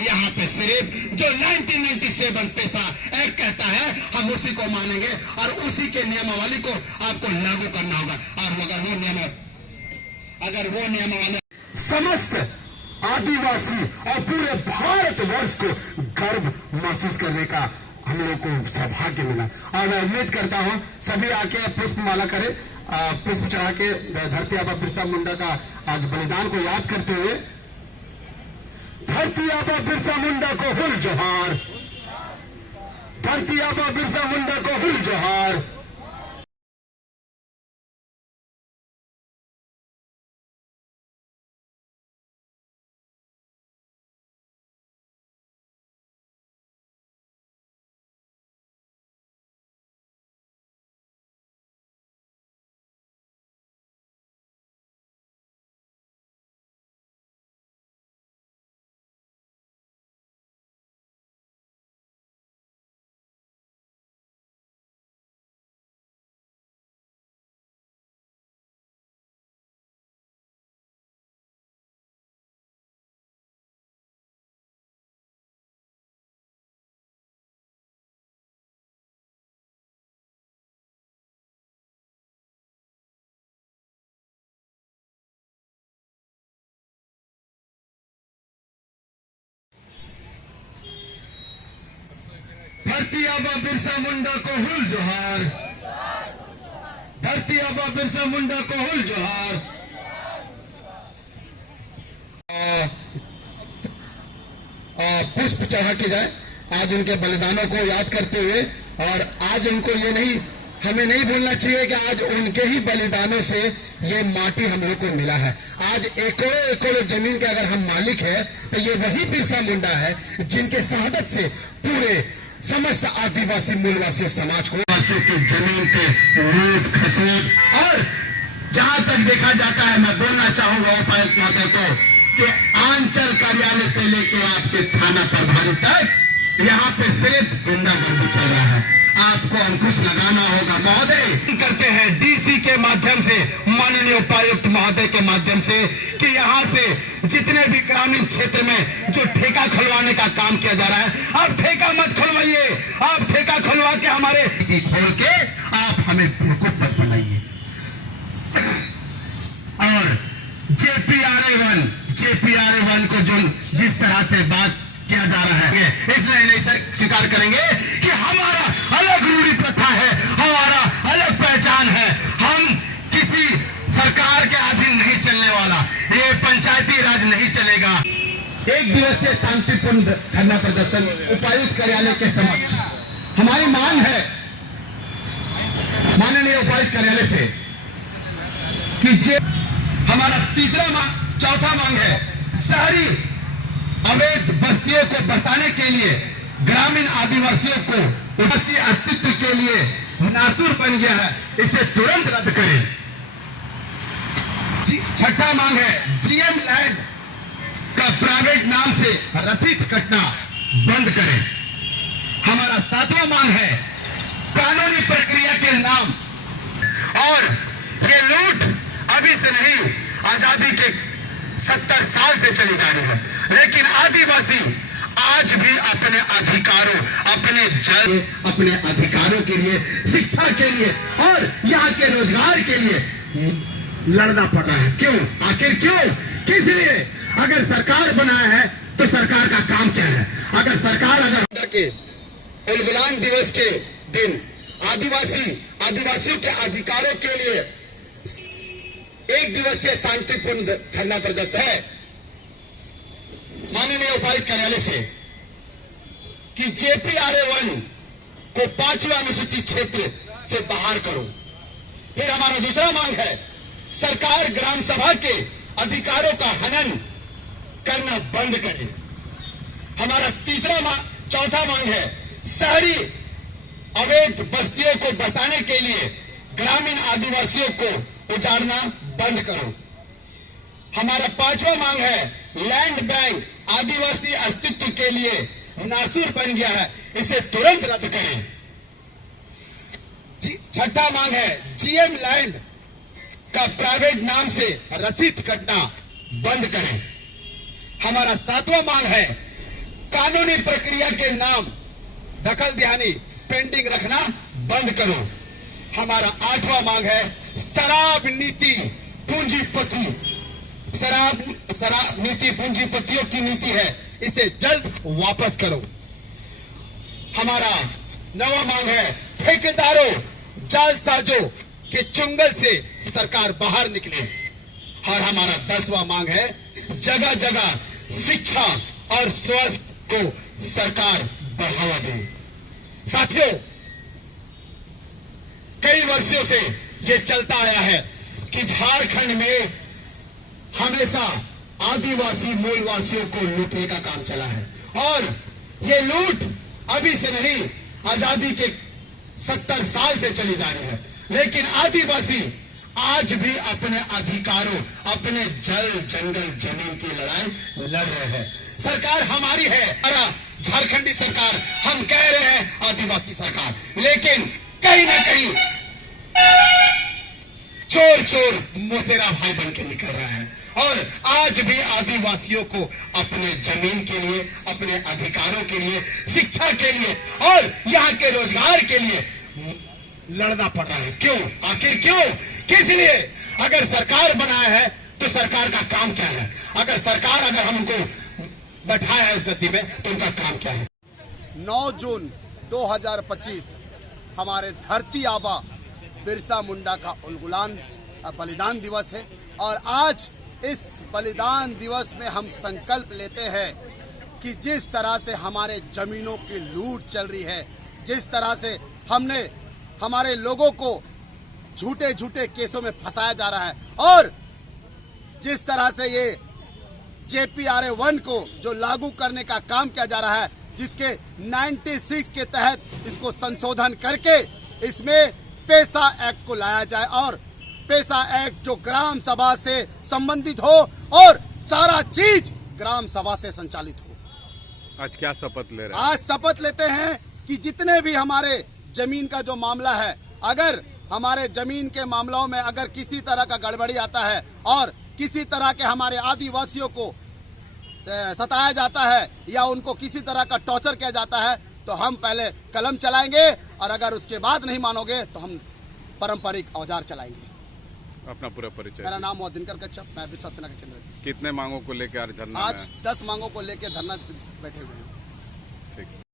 यहाँ पे सिर्फ जो 1997 पेशा एक्ट कहता है हम उसी को मानेंगे और उसी के नियमावली को आपको लागू करना होगा। और अगर वो नियमावली समस्त आदिवासी और पूरे भारतवर्ष को गर्व महसूस करने का हम लोग को सौभाग्य मिला। और मैं उम्मीद करता हूं सभी आके पुष्पमाला करें, पुष्प चढ़ा के धरती आबा बिरसा मुंडा का आज बलिदान को याद करते हुए, धरती आबा बिरसा मुंडा को हुल जोहार, धरती आबा बिरसा मुंडा को हुल जोहार। धरती आबा बिरसा मुंडा को हुल जोहार, धरती आबा बिरसा मुंडा को हुल जोहार। पुष्प चढ़ा के जाए आज उनके बलिदानों को याद करते हुए। और आज उनको ये नहीं, हमें नहीं भूलना चाहिए कि आज उनके ही बलिदानों से ये माटी हम लोग को मिला है। आज एकड़ों एकड़ों जमीन के अगर हम मालिक है तो ये वही बिरसा मुंडा है जिनके शहादत से पूरे समस्त आदिवासी मूलवासी समाज को की जमीन पे लूट खसूट। और जहां तक देखा जाता है, मैं बोलना चाहूंगा उपायुक्त महोदय को कि आंचल कार्यालय से लेकर आपके थाना प्रभारी तक यहाँ पे सिर्फ गुंडागर्दी चल रहा है। आपको अंकुश लगाना होगा महोदय। करते हैं डीसी के माध्यम से, माननीय उपायुक्त महोदय के माध्यम से, कि यहाँ से जितने भी ग्रामीण क्षेत्र में जो ठेका खुलवाने का काम किया जा रहा है, आप ठेका मत खुलवाइए। आप ठेका खुलवा के हमारे खोल के आप हमें बेवकूफ मत बनाइए। और जेपीआरए 1 को जो जिस तरह से बात किया जा रहा है, इसलिए नहीं स्वीकार करेंगे कि हमारा अलग रूढ़ी प्रथा है, हमारा अलग पहचान है। हम किसी सरकार के अधीन नहीं चलने वाला, ये पंचायती राज नहीं चलेगा। एक दिवसीय शांतिपूर्ण धरना प्रदर्शन उपायुक्त कार्यालय के समक्ष हमारी मांग है माननीय उपायुक्त कार्यालय से कि हमारा चौथा मांग है, शहरी अवैध बस्तियों को बसाने के लिए ग्रामीण आदिवासियों को उनके अस्तित्व के लिए नासूर बन गया है, इसे तुरंत रद्द करें। छठा मांग है, जीएम लैंड का प्राइवेट नाम से रसीद कटना बंद करें। हमारा सातवां मांग है, कानूनी प्रक्रिया के नाम, और ये लूट अभी से नहीं, आजादी के 70 साल से चली जा रही है, लेकिन आदिवासी आज भी अपने अधिकारों, अपने अधिकारों के लिए, शिक्षा के लिए और यहाँ के रोजगार के लिए लड़ना पड़ रहा है। क्यों? आखिर क्यों? किस लिए? अगर सरकार बनाया है तो सरकार का काम क्या है? अगर सरकार के उलगुलान दिवस के दिन आदिवासियों के अधिकारों के लिए एक दिवसीय शांतिपूर्ण धरना प्रदर्शन है माननीय उपायुक्त कार्यालय से कि जेपीआरए 1 को 5वें अनुसूचित क्षेत्र से बाहर करो। फिर हमारा दूसरा मांग है, सरकार ग्राम सभा के अधिकारों का हनन करना बंद करे। हमारा चौथा मांग है, शहरी अवैध बस्तियों को बसाने के लिए ग्रामीण आदिवासियों को उजाड़ना बंद करो। हमारा 5वां मांग है, लैंड बैंक आदिवासी अस्तित्व के लिए नासूर बन गया है, इसे तुरंत रद्द करें। छठा मांग है, जीएम लैंड का प्राइवेट नाम से रसीद कटना बंद करें। हमारा 7वां मांग है, कानूनी प्रक्रिया के नाम दखल दिहानी पेंडिंग रखना बंद करो। हमारा 8वां मांग है शराब नीति पूंजीपतियों की नीति है, इसे जल्द वापस करो। हमारा 9वां मांग है ठेकेदारों जालसाजों के चुंगल से सरकार बाहर निकले। और हमारा 10वां मांग है जगह जगह शिक्षा और स्वास्थ्य को सरकार बढ़ावा दे। साथियों, कई वर्षों से ये चलता आया है कि झारखंड में हमेशा आदिवासी मूलवासियों को लूटने का काम चला है, और ये लूट अभी से नहीं, आजादी के 70 साल से चली जा रही है। लेकिन आदिवासी आज भी अपने अधिकारों, अपने जल जंगल जमीन की लड़ाई लड़ रहे हैं। सरकार हमारी है, झारखंडी सरकार, हम कह रहे हैं आदिवासी सरकार, लेकिन कहीं ना कहीं चोर मोसेरा भाई बन के निकल रहा है। और आज भी आदिवासियों को अपने जमीन के लिए, अपने अधिकारों के लिए, शिक्षा के लिए और यहाँ के रोजगार के लिए लड़ना पड़ रहा है। क्यों? आखिर क्यों? किस लिए? अगर सरकार बनाया है तो सरकार का काम क्या है? अगर हमको बैठाया है इस गद्दी में तो उनका काम क्या है? 9 जून 2025 हमारे धरती आबा बिरसा मुंडा का बलिदान दिवस है, और आज इस बलिदान दिवस में हम संकल्प लेते हैं कि जिस तरह से हमारे जमीनों की लूट चल रही है, जिस तरह से हमने हमारे लोगों को झूठे केसों में फंसाया जा रहा है, और जिस तरह से ये JPRA 1 को जो लागू करने का काम किया जा रहा है, जिसके 96 के तहत इसको संशोधन करके इसमें पेसा एक्ट को लाया जाए, और पेसा एक्ट जो ग्राम सभा से संबंधित हो और सारा चीज ग्राम सभा से संचालित हो। आज क्या शपथ ले रहे हैं? आज शपथ लेते हैं कि जितने भी हमारे जमीन का जो मामला है, अगर हमारे जमीन के मामलों में अगर किसी तरह का गड़बड़ी आता है और किसी तरह के हमारे आदिवासियों को सताया जाता है या उनको किसी तरह का टॉर्चर किया जाता है, तो हम पहले कलम चलाएंगे, और अगर उसके बाद नहीं मानोगे तो हम पारंपरिक औजार चलाएंगे। अपना पूरा परिचय। मेरा नाम है दिनकर कच्छप, मैं बिरसा सेना के केंद्र। कितने मांगों को लेकर धरना? आज 10 मांगों को लेकर धरना बैठे हुए हैं। ठीक।